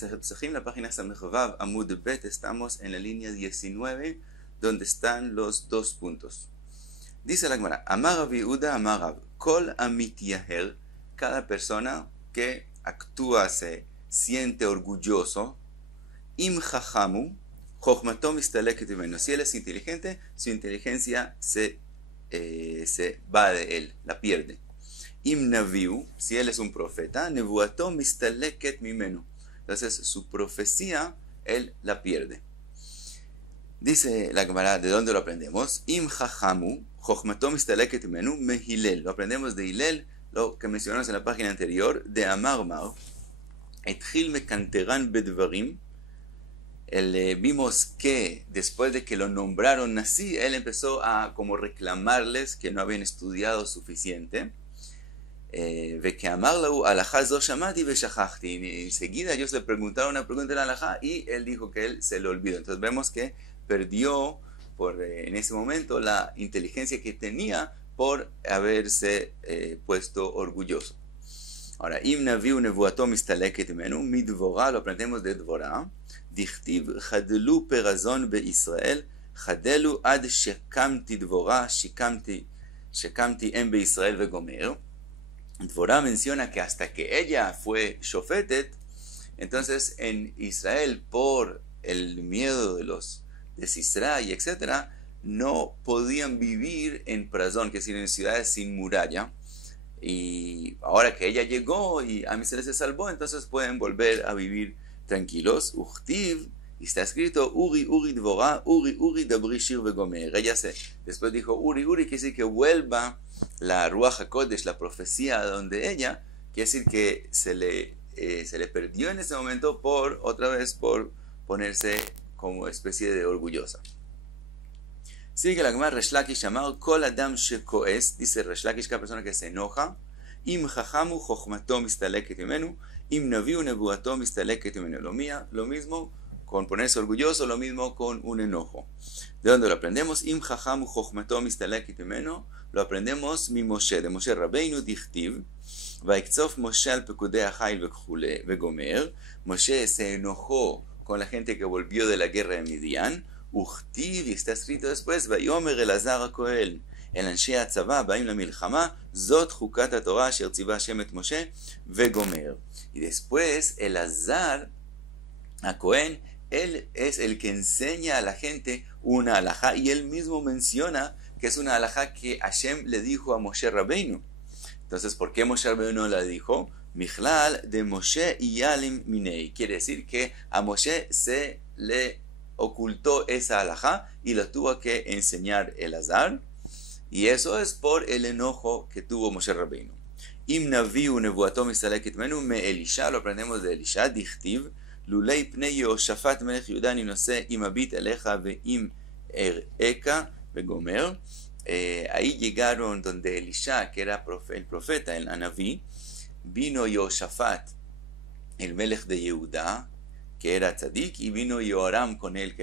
Masejet Pesachim, la página Samechvav Amud Bet, estamos en la línea 19, donde están los dos puntos. Dice la Gemara, Amar Rav Yehuda, Amar Rav, Kol Amityaher, cada persona que actúa, se siente orgulloso, Im Chachamu, Chochmato Mistaleket Mimeno. Si él es inteligente, su inteligencia se va de él, la pierde. Im Naviu, si él es un profeta, Nevuato Mistaleket Mimeno. Entonces su profecía, él la pierde. Dice la Gemara, ¿de dónde lo aprendemos? Im Chachamu, Chochmato Mistaleket Mimeno, Mehilel. Lo aprendemos de Hilel, lo que mencionamos en la página anterior, de Amar Mar. Etchil Mekanteran Bedvarim. Vimos que después de que lo nombraron así, él empezó a como reclamarles que no habían estudiado suficiente. Enseguida ellos le preguntaron una pregunta en la halajá y él dijo que él se lo olvidó. Entonces vemos que perdió en ese momento la inteligencia que tenía por haberse puesto orgulloso. Ahora, Im Naviu Nevuato Mistaleket Mimeno, Midvorah, lo aprendemos de Dvorah. Dichtiv Chadelu Perazon Beisrael, Chadelu Ad Shekamti Dvorah, Shekamti Em Beisrael Vegomer. Dvorah menciona que hasta que ella fue Shofetet, entonces en Israel, por el miedo de Sisra y etc., no podían vivir en Perazón, que es decir, en ciudades sin muralla. Y ahora que ella llegó y Am Israel se salvó, entonces pueden volver a vivir tranquilos. Uchtiv, y está escrito Uri Uri Dvorah, Uri Uri Dabri Shir Vegomer. Ella después dijo Uri Uri, quiere decir que vuelva la Ruach HaKodesh, la profecía donde ella, quiere decir que se le perdió en ese momento otra vez por ponerse como especie de orgullosa. Sigue la Gemara, Resh Lakish Amar, Kol Adam Shekoes, dice Resh Lakish, cada persona que se enoja, Im Chachamu Chochmato Mistaleket Mimenu, Im Naviu Nevuato Mistaleket Mimenu. Lo mismo con ponerse orgulloso, lo mismo con un enojo. ¿De dónde lo aprendemos? Im Chachamu Chochmato Mistaleket Mimenu, lo aprendemos mi Moshe, de Moshe Rabbeinu, Dichtiv, Vaiktzof Moshe al Pekudei Hail Vegomer. Moshe se enojó con la gente que volvió de la guerra de Midian. Uchtiv, y está escrito después, Vayomer Elazar HaKohen, el Anshe HaTzava, Baim LaMilchama, Zot Chukat HaTorah, Asher Tziva Hashem et Moshe, Vegomer. Y después, Elazar HaKohen, él es el que enseña a la gente una halajá, y él mismo menciona que es una halajá que Hashem le dijo a Moshe Rabbeinu. Entonces, ¿por qué Moshe Rabbeinu la dijo? Michlal de Moshe y Yalim Minei. Quiere decir que a Moshe se le ocultó esa halajá y lo tuvo que enseñar Elazar, y eso es por el enojo que tuvo Moshe Rabbeinu. Im Naviu Nevuato Mistaleket Mimenu, me Elisha, lo aprendemos de Elisha, Dichtiv, Lulei Pnei Yehoshafat Melech Yehuda Ninose Im Abit Elecha Veim Ereka Vegomer. Ahí llegaron donde Elisha, que era el profeta, el Anaví, vino Yehoshafat, el Melech de Yehuda, que era Tzadik, y vino Yoram con él, que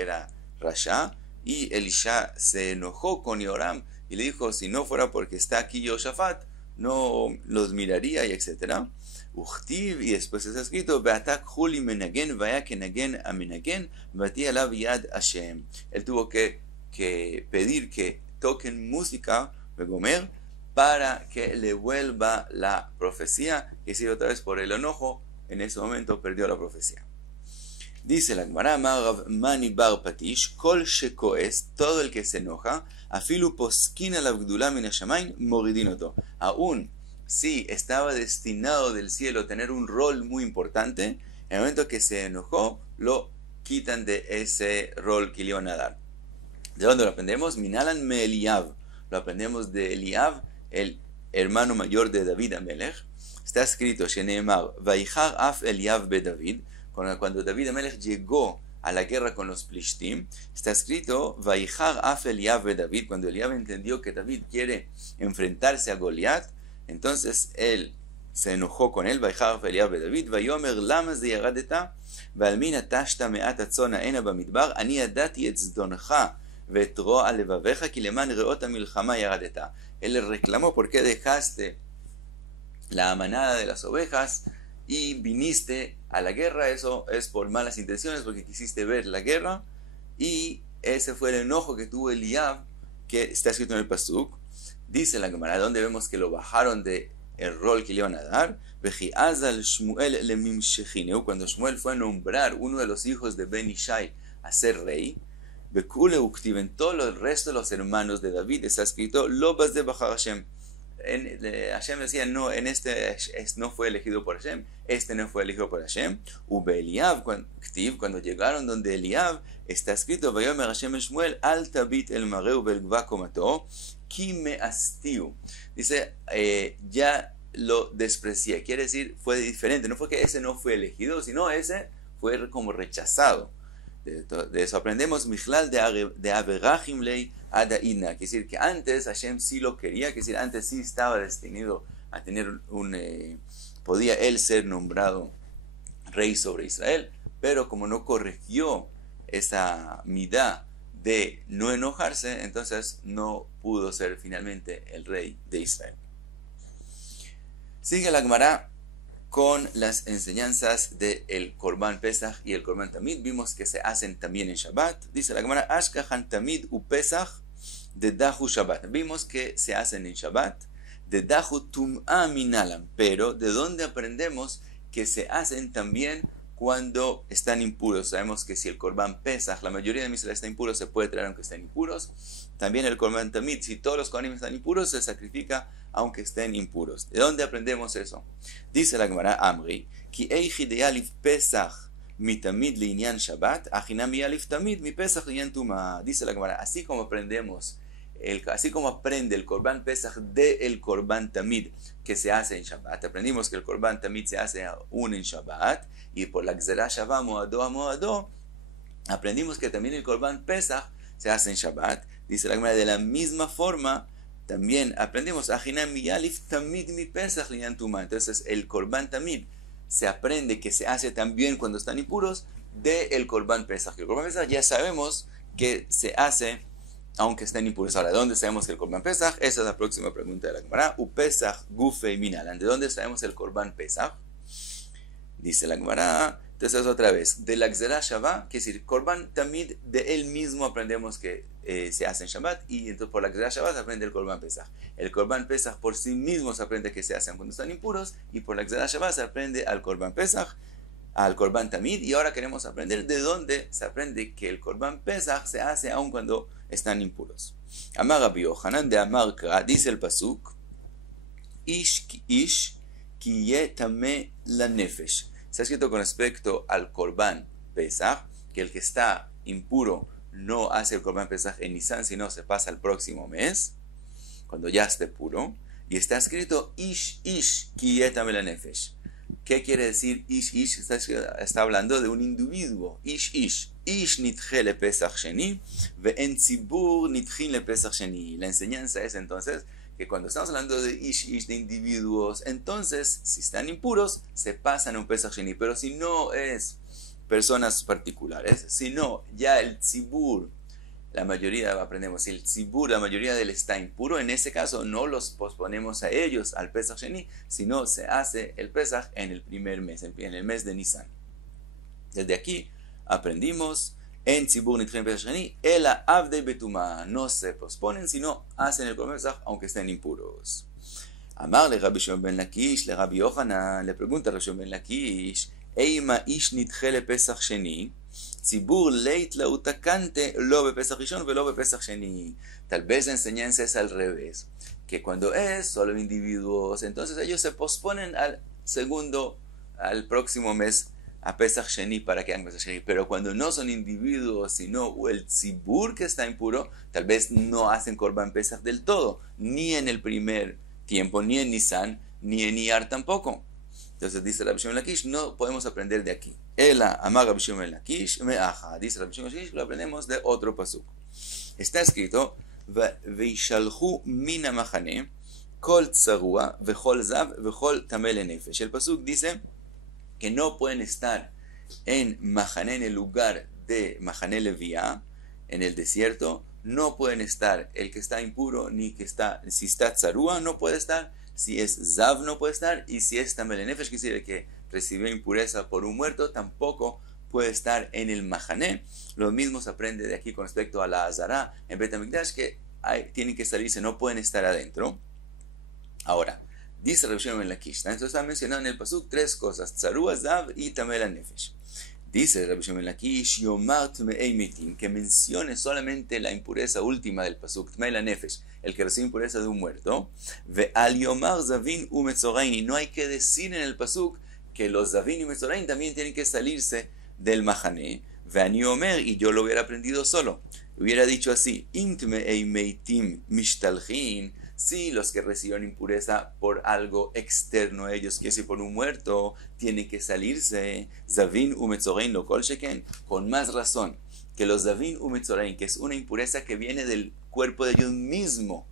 era Rasha, y Elisha se enojó con Yoram y le dijo, si no fuera porque está aquí Yehoshafat, no los miraría, y etc. Uchtiv, y después está escrito, Beatak Juli Menagen, Vaya Kenagen Amenagen, Bati Alav Yad Hashem. Él tuvo que pedir que toquen música, Vegomer, para que le vuelva la profecía, que si otra vez por el enojo, en ese momento perdió la profecía. Dice la Gemara, Mani Bar Patish, Kol Shekoes, todo el que se enoja, Afilu Poskin alav Gdula min hashamayim moridinoto. Aún si estaba destinado del cielo a tener un rol muy importante, en el momento que se enojó, lo quitan de ese rol que le iban a dar. ¿De dónde lo aprendemos? Minalan me Eliab. Lo aprendemos de Eliab, el hermano mayor de David Amelech. Está escrito, Sheneemar, Vaichar af Eliab be David. Cuando David Amelech llegó a la guerra con los Plishtim, está escrito, Vaichar af Eliab be David. Cuando Eliab entendió que David quiere enfrentarse a Goliat, entonces él se enojó con él, Vaichar af Eliab be David, Vayomer lama ze yaradeta, Valmina tashta me'at atzona ena bamidbar, ani yadati et zdoncha ואת רוע לבביך, כי למען ראות המלחמה ירדת. Él le reclamó, ¿por qué dejaste la manada de las ovejas y viniste a la guerra, eso es por malas intenciones, porque quisiste ver la guerra, y ese fue el enojo que tuvo Eliab, que está escrito en el Pasuk. Dice la Gemara, donde vemos que lo bajaron de el rol que le iban a dar, cuando Shmuel fue a nombrar uno de los hijos de Ben Ishai a ser rey, en todo el resto de los hermanos de David está escrito, Lobas de Bajar Hashem. Hashem decía, no, en este no fue elegido por Hashem, este no fue elegido por Hashem. Ube Eliab, cuando llegaron donde Eliab, está escrito, Vayomer Hashem Shmuel, al tabit el mareu belgva komato, ki me astiu. Dice, ya lo desprecié, quiere decir, fue diferente, no fue que ese no fue elegido, sino ese fue como rechazado. De eso aprendemos, Michlal de Averachim lei Adaina, quiere decir que antes Hashem sí lo quería, quiere decir antes sí estaba destinado a tener podía él ser nombrado rey sobre Israel, pero como no corrigió esa midá de no enojarse, entonces no pudo ser finalmente el rey de Israel. Sigue la Gemara con las enseñanzas del Korban Pesach y el Korban Tamid. Vimos que se hacen también en Shabbat. Dice la Gemara, Ashkahan Tamid u Pesach de Dahu Shabbat. Vimos que se hacen en Shabbat de Dahu Tum'a Minalam. Pero, ¿de dónde aprendemos que se hacen también cuando están impuros? Sabemos que si el Korban Pesach, la mayoría de Israel está impuro, se puede traer aunque estén impuros. También el Korban Tamid, si todos los Kohanim están impuros, se sacrifica aunque estén impuros. ¿De dónde aprendemos eso? Dice la Gemara Amri, Ki eichi de alif Pesach mi tamid liinyan Shabbat, achinami alif tamid mi Pesach liinyan Tuma. Dice la Gemara, así como aprendemos, así como aprende el Korban Pesach del Korban Tamid que se hace en Shabbat, aprendimos que el Korban Tamid se hace aún en Shabbat, y por la Gzerah Shavah Moado a Moado, aprendimos que también el Korban Pesach se hace en Shabbat. Dice la Gemara, de la misma forma, también aprendemos, Ajinam mi alif tamid mi Pesach liyan Tuma. Entonces el Korban Tamid se aprende que se hace también cuando están impuros del Korban Pesach. El Korban Pesach ya sabemos que se hace aunque estén impuros. Ahora, ¿de dónde sabemos que el Korban Pesach? Esa es la próxima pregunta de la Gemara. U Pesach gufe minalan. ¿De dónde sabemos el Korban Pesach? Dice la Gemara. Entonces otra vez, de la Gzerah Shavah, que es decir, Korban Tamid, de él mismo aprendemos que se hace en Shabbat, y entonces por la Gzerah Shavah se aprende el Korban Pesach. El Korban Pesach por sí mismo se aprende que se hacen cuando están impuros, y por la Gzerah Shavah se aprende al Korban Pesach, al Korban Tamid, y ahora queremos aprender de dónde se aprende que el Korban Pesach se hace aun cuando están impuros. Amar Rabbi Yohanan de Amar Kra, dice el Pasuk, Ish ki ish ki ye tameh la nefesh. Se ha escrito con respecto al Korban Pesach, que el que está impuro no hace el Korban Pesach en Nisan, sino se pasa al próximo mes, cuando ya esté puro. Y está escrito Ish Ish Ki Yetameh la Nefesh. ¿Qué quiere decir Ish Ish? Está hablando de un individuo. Ish Ish. Ish Nitche le Pesach Sheni, Ve'en Tzibur Nitchin le Pesach Sheni. La enseñanza es entonces que cuando estamos hablando de Ish, de individuos, entonces, si están impuros, se pasan a un Pesach Sheni. Pero si no es personas particulares, si no, ya el Tzibur, la mayoría, aprendemos, si el Tzibur, la mayoría de él está impuro, en ese caso no los posponemos a ellos al Pesach Sheni, sino se hace el Pesach en el primer mes, en el mes de Nisan. Desde aquí aprendimos en Tzibur Nitchen Pesach Sheni, Ela Avdei Betuma, no se posponen, sino hacen el Korban Pesach aunque estén impuros. Amar le Rabbi Shimon ben Lakish, le Rabbi Yochanan, le pregunta a Rabbi Shimon ben Lakish, Eima ish nitche le Pesach Sheni, Tzibur leit lautakante lo be Pesach Rishon velo be Pesach Sheni. Tal vez la enseñanza es al revés, que cuando es solo individuos, entonces ellos se posponen al próximo mes, a Pesach Sheni, para que hagan Pesach Sheni. Pero cuando no son individuos, sino el Tzibur que está impuro, tal vez no hacen Korban Pesach del todo, ni en el primer tiempo, ni en Nisan, ni en Iyar tampoco. Entonces dice Rabbi Shimon ben Lakish, no podemos aprender de aquí. Ela amar Rabbi Shimon ben Lakish me'acha. Dice Rabbi Shimon ben Lakish, lo aprendemos de otro pasuk. Está escrito, veishalchu min hamachane kol tzarua vechol zav vechol tameh lenefesh. El pasuk dice que no pueden estar en Mahané, en el lugar de Mahané Leviá, en el desierto, no pueden estar el que está impuro, ni que está, si está tzarúa no puede estar, si es zav no puede estar, y si es tameh lenefesh, que quiere decir que recibió impureza por un muerto, tampoco puede estar en el mahané. Lo mismo se aprende de aquí con respecto a la azara en Bet HaMikdash, que tienen que salirse, no pueden estar adentro. Ahora, dice Rabbi Shimon ben Lakish, entonces está mencionado en el pasuk tres cosas: tzaru, azav y tamel hanefesh. Dice Rabbi Shimon ben Lakish, yomar tmei metim, que mencione solamente la impureza última del pasuk, tamel hanefesh, el que recibe impureza de un muerto. Ve al yomar zavin u metzorain, y no hay que decir en el pasuk que los zavin y metzorain también tienen que salirse del mahané. Ve ani omer, y yo lo hubiera aprendido solo. Hubiera dicho así: im tmei meitim mishtalchin, si los que reciben impureza por algo externo a ellos, que si por un muerto, tienen que salirse. Zavin u metzorain lo kol sheken, con más razón que los zavin u metzorain, que es una impureza que viene del cuerpo de ellos mismos,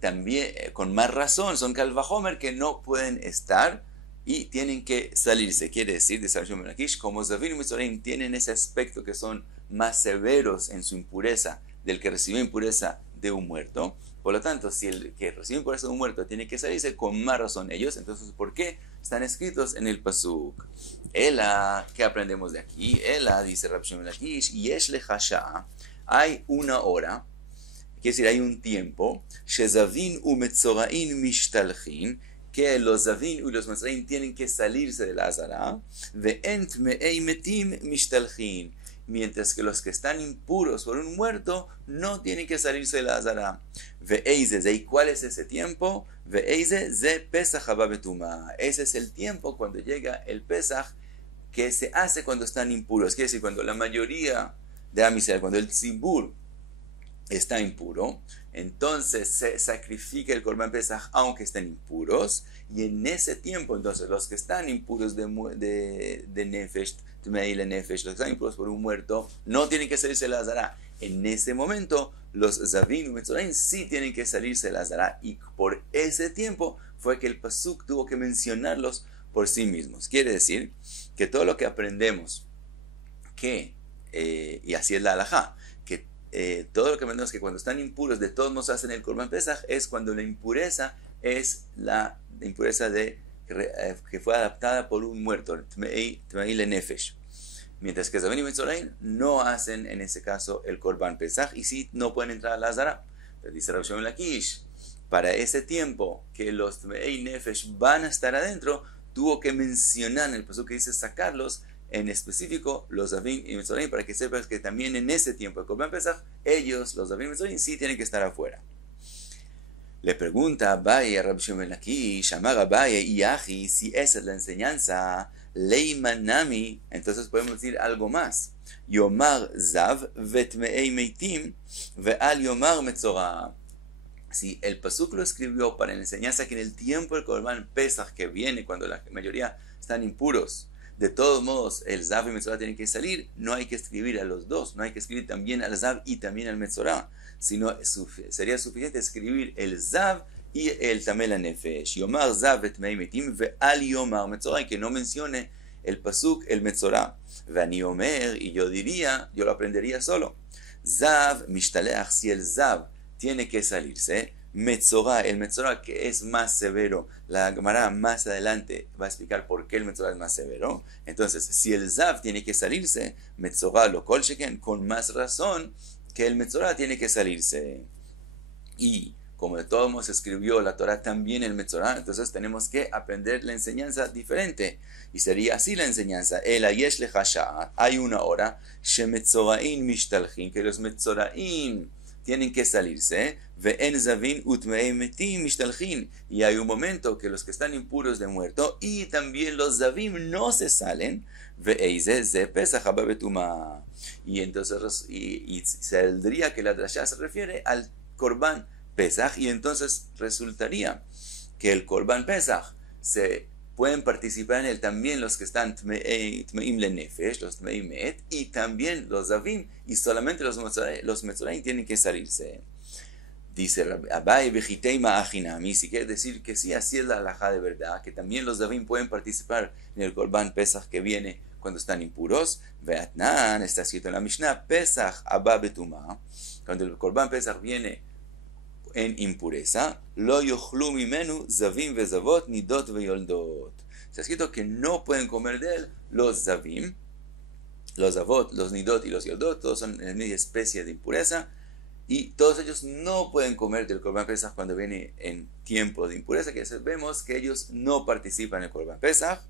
también con más razón son kal vachomer, que no pueden estar y tienen que salirse. Quiere decir, de Rabbi Shimon ben Lakish, como zavin u metzorain tienen ese aspecto que son más severos en su impureza del que recibió impureza de un muerto. Por lo tanto, si el que recibe impureza de un muerto tiene que salirse, con más razón ellos. Entonces, ¿por qué están escritos en el pasuk? Ela, ¿qué aprendemos de aquí? Ela, dice Rabbi Shimon ben Lakish, yesh lechasha, hay una hora, quiere decir, hay un tiempo, shezavin u metzorain mishtalchin, que los zavin y los metzorain tienen que salirse de la azara, ve'ent me'ei metim mishtalchin, mientras que los que están impuros por un muerto no tienen que salirse de la azara. Ve'eize, ¿y cuál es ese tiempo? Ve'eize ze pesach haba betuma. Ese es el tiempo cuando llega el pesach, que se hace cuando están impuros. Quiere decir, cuando la mayoría de Am Yisrael, cuando el tzibur está impuro, entonces se sacrifica el Korban Pesach aunque estén impuros, y en ese tiempo entonces los que están impuros de Nefesh, Tmei Nefesh, los que están impuros por un muerto, no tienen que salirse de la azara. En ese momento los Zavin y Metzoraim sí tienen que salirse de la azara, y por ese tiempo fue que el pasuk tuvo que mencionarlos por sí mismos. Quiere decir que todo lo que aprendemos, y así es la halajá, que todo lo que aprendemos que cuando están impuros de todos modos hacen el Korban Pesach, es cuando la impureza es la impureza que fue adaptada por un muerto, Tmei Nefesh. Mientras que Zavin y Metzoraim no hacen en ese caso el Korban Pesach y sí no pueden entrar a la azara. Dice Rabbi Shimon ben Lakish, para ese tiempo que los Tmei Nefesh van a estar adentro, tuvo que mencionar en el paso que dice sacarlos, en específico los Zavin y Metzoraim, para que sepas que también en ese tiempo de Korban Pesach, ellos, los Zavin y Metzoraim, sí tienen que estar afuera. Le pregunta a Abaye a Rabbi Shimon ben Lakish, Amar Abaye y Aji, si esa es la enseñanza, Leimanami, entonces podemos decir algo más. Yomar Zav vetmei meitim ve'al Yomar Metzora. Si el pasuk lo escribió para la enseñanza que en el tiempo del Korban Pesach que viene, cuando la mayoría están impuros, de todos modos el Zav y Metzora tienen que salir, no hay que escribir a los dos, no hay que escribir también al Zav y también al Metzora, sino sería suficiente escribir el Zav y el Tamel HaNefesh. Yomar Zav vetmei meitim ve'al Yomar Metzora, y que no mencione el pasuk, el Metzora. Ve'ani omer, y yo diría, yo lo aprendería solo. Zav mishtaleach, si el Zav tiene que salirse, Metzora, el Metzora que es más severo, la Gemara más adelante va a explicar por qué el Metzora es más severo. Entonces, si el Zav tiene que salirse, Metzora lo kol sheken, con más razón que el Metzora tiene que salirse. Y como de todos modos escribió la Torah también el Metzora, entonces tenemos que aprender la enseñanza diferente. Y sería así la enseñanza: El ayesh lechasha, hay una hora, shemetzoraim mishtalchin, que los Metzoraim tienen que salirse, ve'en zavin utmei metim mishtalchin, y hay un momento que los que están impuros de muerto y también los zavim no se salen, ve'eize ze pesach haba betuma. Y entonces y saldría que la drashá se refiere al Korban Pesach, y entonces resultaría que el Korban Pesach se pueden participar en él también los que están Tmeim Lenefesh, los Tmeim Met, y también los Zavim, y solamente los Metzoraim tienen que salirse. Dice Abaye Bejitei Ma'achinami, si quiere decir que sí, así es la halajá de verdad, que también los Zavim pueden participar en el Korban Pesach que viene cuando están impuros. Ve'atnan, está escrito en la Mishnah, Pesach Abba Betuma, cuando el Korban Pesach viene en impureza, lo yochlu mimenu zavim vezavot nidot veyoldot. Está escrito que no pueden comer de él los zavim, los avot, los nidot y los yodot, todos son en la misma especie de impureza, y todos ellos no pueden comer del Korban Pesach cuando viene en tiempo de impureza, que vemos que ellos no participan en el Korban Pesach.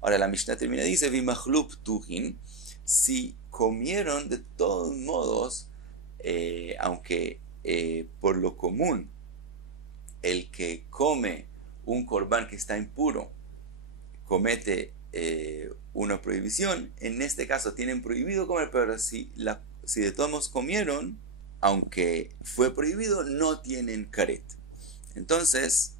Ahora la Mishnah termina y dice, Vimachlup tuhin, si comieron de todos modos, aunque por lo común, el que come un Korban que está impuro, comete una prohibición, en este caso tienen prohibido comer, pero si de todos modos comieron, aunque fue prohibido, no tienen karet. Entonces,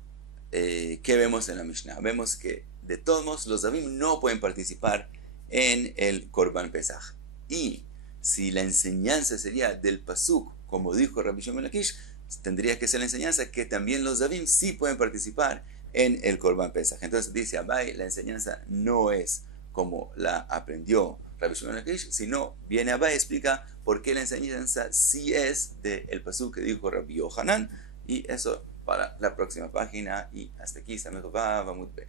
¿qué vemos en la Mishnah? Vemos que de todos modos los Zavim no pueden participar en el Korban Pesach. Y si la enseñanza sería del Pasuk, como dijo Rabbi Shimon Lakish, tendría que ser la enseñanza que también los Zavim sí pueden participar en el Korban Pesach. Entonces dice Abai, la enseñanza no es como la aprendió Rabbi Shimon Lakish, sino viene Abai y explica por qué la enseñanza sí es del pasuk que dijo Rabbi Yohanan, y eso para la próxima página. Y hasta aquí, Samech Vamut Bet.